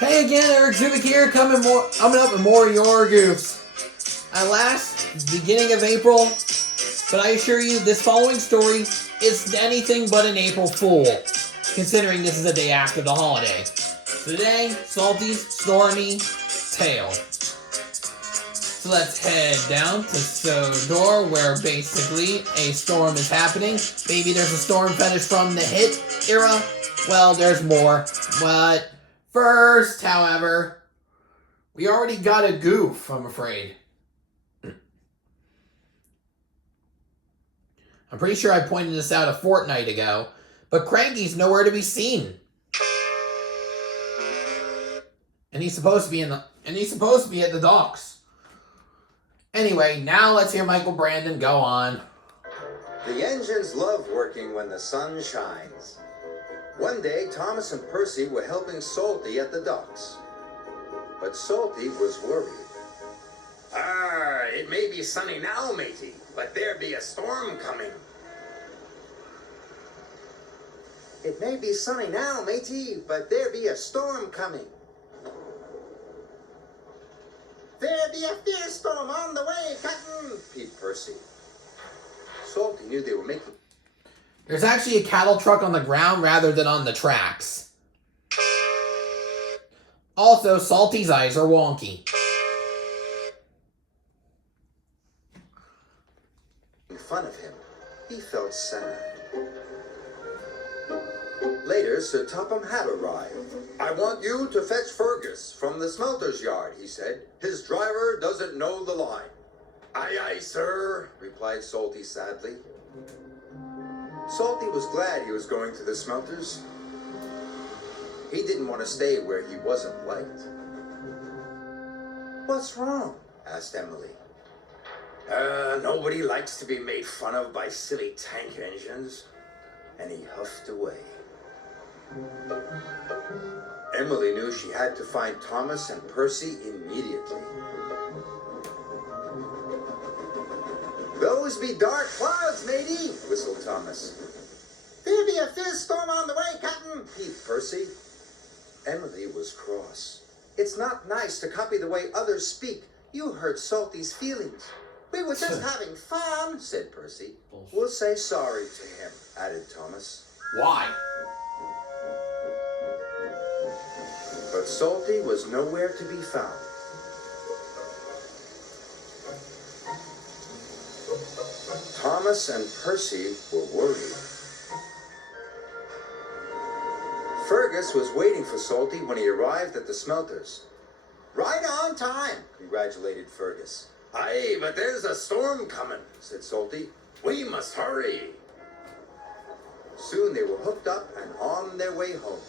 Hey again, Eric Zubik here, coming up with more of your Goofs. At last, beginning of April, but I assure you, this following story is anything but an April Fool, considering this is a day after the holiday. Today, Salty's Stormy tale. So let's head down to Sodor, where basically a storm is happening. Maybe there's a storm fetish from the hit era. Well, there's more, but first, however, we already got a goof, I'm afraid. I'm pretty sure I pointed this out a fortnight ago, but Cranky's nowhere to be seen. And he's supposed to be at the docks. Anyway, now let's hear Michael Brandon go on. The engines love working when the sun shines. One day, Thomas and Percy were helping Salty at the docks. But Salty was worried. It may be sunny now, matey, but there be a storm coming. It may be sunny now, matey, but there be a storm coming. There be a fierce storm on the way, Captain, peeped Percy. Salty knew they were making... There's actually a cattle truck on the ground rather than on the tracks. Also, Salty's eyes are wonky. Fun of him. He felt sad. Later, Sir Topham had arrived. I want you to fetch Fergus from the smelter's yard, he said. His driver doesn't know the line. Aye, aye, sir, replied Salty sadly. Salty was glad he was going to the smelters. He didn't want to stay where he wasn't liked. What's wrong? Asked Emily. Nobody likes to be made fun of by silly tank engines. And he huffed away. Emily knew she had to find Thomas and Percy immediately. Those be dark clouds, matey, whistled Thomas. There be a fierce storm on the way, Captain, peeped Percy. Emily was cross. It's not nice to copy the way others speak. You hurt Salty's feelings. We were just having fun, said Percy. We'll say sorry to him, added Thomas. Why? But Salty was nowhere to be found. Thomas and Percy were worried. Fergus was waiting for Salty when he arrived at the smelters. Right on time, congratulated Fergus. Aye, but there's a storm coming, said Salty. We must hurry. Soon they were hooked up and on their way home.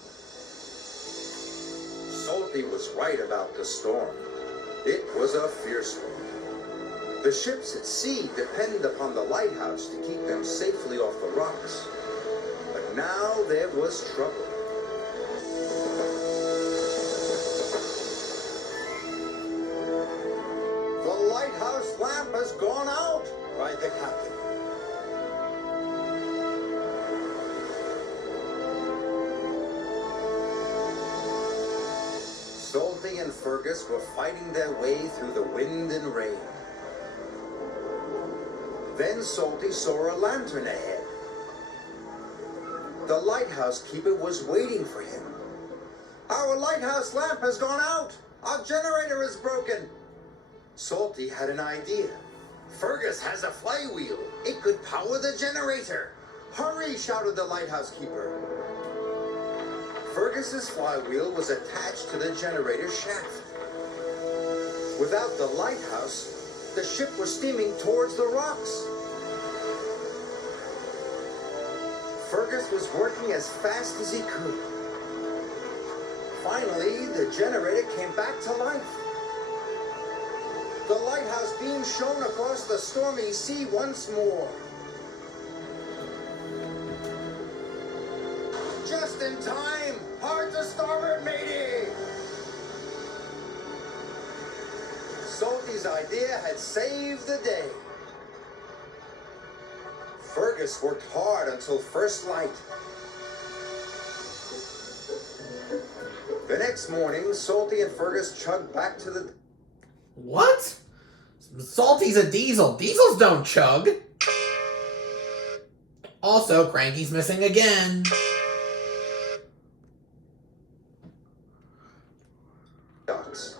Salty was right about the storm. It was a fierce one. The ships at sea depend upon the lighthouse to keep them safely off the rocks. But now there was trouble. The lighthouse lamp has gone out, cried the captain. Salty and Fergus were fighting their way through the wind and rain. Then Salty saw a lantern ahead. The lighthouse keeper was waiting for him. Our lighthouse lamp has gone out. Our generator is broken. Salty had an idea. Fergus has a flywheel. It could power the generator. Hurry, shouted the lighthouse keeper. Fergus's flywheel was attached to the generator shaft. Without the lighthouse, the ship was steaming towards the rocks. Fergus was working as fast as he could. Finally, the generator came back to life. The lighthouse beam shone across the stormy sea once more. Just in time! Hard to starboard, matey! Salty's idea had saved the day. Fergus worked hard until first light. The next next morning, Salty and Fergus chugged back to the... What? Salty's a diesel. Diesels don't chug. Also, Cranky's missing again. docks.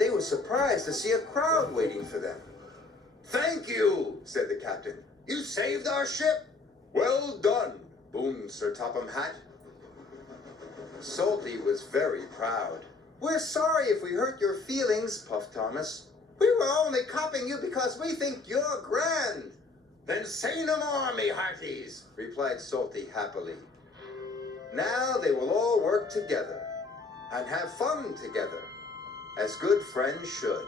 They were surprised to see a crowd waiting for them. Thank you, said the captain. You saved our ship. Well done, boomed Sir Topham Hatt. Salty was very proud. We're sorry if we hurt your feelings, puffed Thomas. We were only copying you because we think you're grand. Then say no more, me hearties, replied Salty happily. Now they will all work together and have fun together, as good friends should.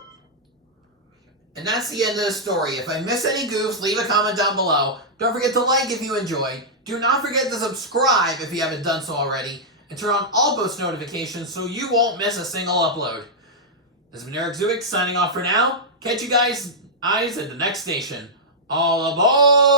And that's the end of the story. If I miss any goofs, leave a comment down below. Don't forget to like if you enjoyed. Do not forget to subscribe if you haven't done so already. And turn on all post notifications so you won't miss a single upload. This has been Eric Zuick signing off for now. Catch you guys at the next station. All aboard!